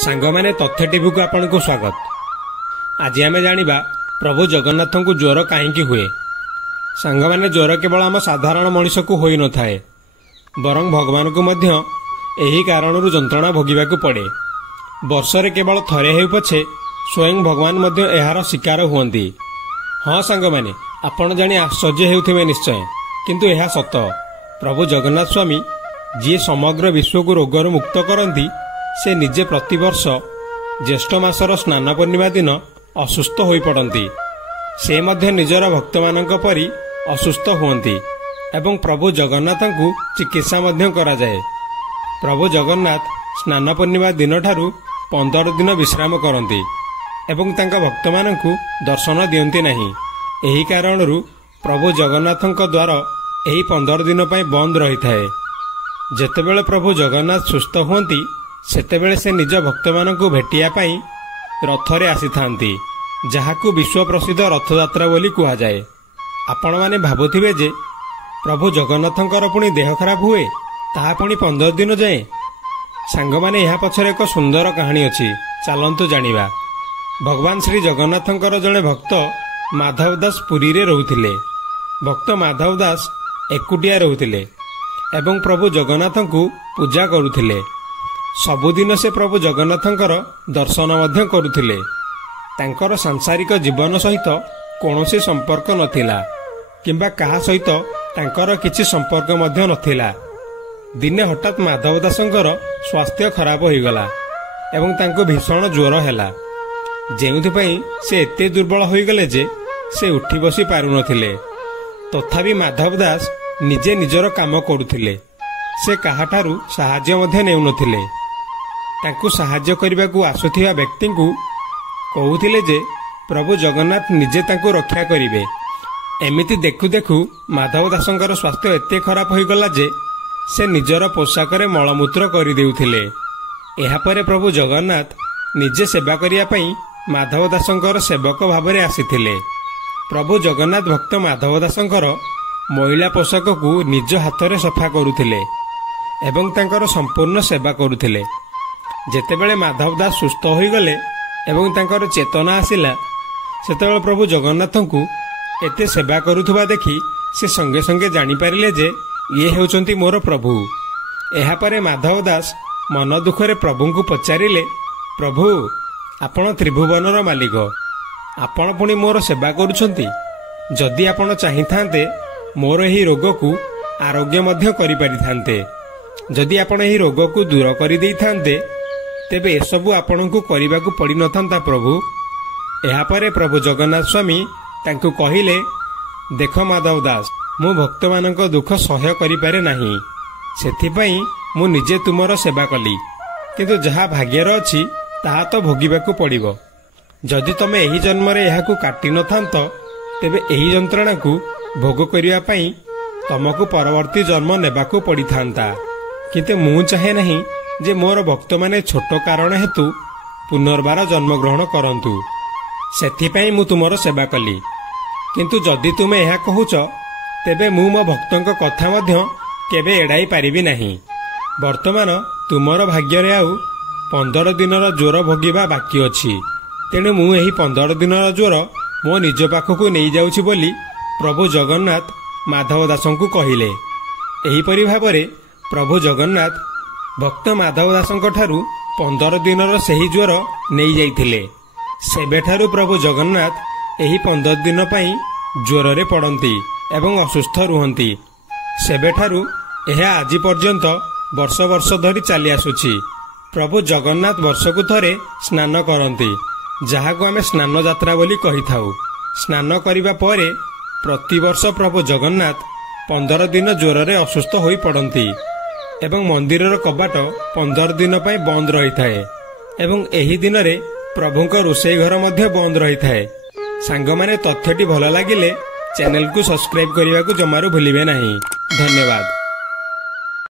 सांगमाने तथ्य टीवी को आपन को स्वागत। आज आमे जानिबा प्रभु जगन्नाथ को ज्वर कहीं हुए। सांगमाने ज्वर केवल आम साधारण मनीष को होई न थाए, बरं भगवान को मध्य एही कारणरू जंत्रणा भोगिबाकू पड़े। वर्षरे केवल थरे हेउ पछे स्वयं भगवान मध्य एहार शिकार हुअंती। हाँ सांगमाने, आपण जानी आश्चर्य हेउथिबे निश्चय, किंतु एहा सत। प्रभु जगन्नाथ स्वामी जी समग्र विश्व को रोगरू मुक्त करती, से निजे प्रतिवर्ष ज्येष्ठ मासर स्नान पूर्णिमा दिन असुस्थ होई पड़ती। से मध्य निजर भक्त मानक परी असुस्थ हुअंती एवं प्रभु जगन्नाथ को चिकित्सा मध्य करा जाए। प्रभु जगन्नाथ स्नान पूर्णिमा दिन ठारू 15 दिन विश्राम करती एवं तांका भक्त मानकु दर्शन दियंती नहीं। एही कारणरू प्रभु जगन्नाथଙ୍କ द्वार एही 15 दिन पई बंद रही थाए। जेतेबेले प्रभु जगन्नाथ सुस्थ हुअंती, सेतेबेले से निज भक्त मानकु भेटिया पई रथरे आसी थांती, जहाकू विश्व प्रसिद्ध रथयात्रा बोली कुहा जाए। आपण माने भाबुथिबे जे प्रभु जगन्नाथंकर पुणी देह खराब हुए, ताहा पुणी 15 दिन जाए। सांग माने यहा पछरे एक सुंदर कहानी अछि, चलंतु जानिबा। भगवान श्री जगन्नाथंकर जणे भक्त माधव दास पुरी रे रहुथिले। भक्त माधव दास एकुटिया रहुथिले एवं प्रभु जगन्नाथंकु पूजा करुथिले। सबुदिन से प्रभु जगन्नाथंकर दर्शन मध्य करुथिले। तांकर सांसारिक जीवन सहित कौनसी संपर्क नथिला, किंबा कहा सहित तांकर किछि संपर्क मध्य नथिला। दिने हठात माधव दासंकर स्वास्थ्य खराब हो गला एवं तांको भीषण ज्वर हैला, जेउथिपई से एते दुर्बल होई गले जे से उठी बसी पारु नथिले। तथापि माधव दास निजे निजर काम करुथिले। से काहाठारू साहाय्य मध्य नेउ नथिले। तांकु साहाय्य करबाकू आसुथिबा व्यक्ति को कहूथिले जे प्रभु जगन्नाथ निजे तांकु रक्षा करिवे। एमिति देखु देखु माधव दासंकर स्वास्थ्य एते खराब होई गला जे से निजर पोशाकरे मलमूत्र करि देउथिले। एहा परे प्रभु जगन्नाथ निजे सेवा करिया पई माधव दासंकर सेवक भाबरे आसीथिले। प्रभु जगन्नाथ भक्त माधव दासंकर महिला पोशाक को निज हाथरे सफा करुथिले एवं तांकर संपूर्ण सेवा करुथिले। जेतेबेले माधव दास सुस्थ होई गले एवं तांकर चेतना आसिला, सेतेबेले प्रभु जगन्नाथंकु एते सेवा करुथुबा देखि से संगे संगे जानि पारिले जे ये हेउचंती मोर प्रभु। एहा परे माधव दास मन दुखरे प्रभुंकु पचारिले, प्रभु आपण त्रिभुवनर मालिक, आपण पुणी मोर सेवा करुछंती। जदि आपण चाहिथांते मोर एही रोग को आरोग्य मध्य करि पारिथांते। जदि आपण एही रोग को दूर करि देइथांते, तेबे एसबु आपणको करिबाकू पड़ी नथांता प्रभु। एहा परे प्रभु जगन्नाथ स्वामी तांकु कहिले, देख माधव दास, मु भक्त मानक दुख सह्य करि पारे नाही, सेथिपई मु निजे तुमर सेवा कली। किंतु जहा भाग्यर अछि ताहा तो भोगिबाकू पड़िबो। जदि तमे एही जन्मरे एहाकू काटि नथांत, तेबे एही जंत्रणा को भोग करिया पई तमको परवर्ती जन्म नेबाकू पड़ी थांता। किंतु मु चाहे नहीं जे मोर भक्त माने छोट कारण हेतु पुनर्बार जन्म ग्रहण करंतु, सेथिपई मु तुमर सेवा कली। किंतु जदि तुमे एहा कहूच, तेबे मु मो भक्तंक कथा मध्य केबे एड़ाई पारिबी नाही। वर्तमान तुमर भाग्यरे आउ 15 दिनर ज्वर भोगिबा बाकी अछि, तेणु मु एही 15 दिनर ज्वर मो निज पाखकू नहीं जाउछि बोली प्रभु जगन्नाथ माधव दासंकु कहिले। एहीपरि भाबरे प्रभु जगन्नाथ भक्त माधव दासंक ठारू 15 दिनर सेही ज्वर नहीं जाइथिले। सेबेठारू प्रभु जगन्नाथ एही 15 दिन पई ज्वररे पड़ंती एवं असुस्थ रुहंती। सेबेठारू एहा आजि पर्यंत वर्ष वर्ष धरी चली आसुछि। प्रभु जगन्नाथ वर्षकू थरे स्नान करंती, जहाकू आमे स्नान यात्रा बोली कहि थाउ। स्नान करिबा परे प्रतिवर्ष प्रभु जगन्नाथ 15 दिन ज्वररे असुस्थ होई पड़ंती एवं मंदिरर कबाट 15 दिन पई बंद रही थाए एवं एही दिनरे प्रभुंक रोषेई घर मध्य बंद रही थाए। सांगमाने तथ्यटी भल लागिले चैनल को सब्सक्राइब करने को जमारू भूलिबे नहीं। धन्यवाद।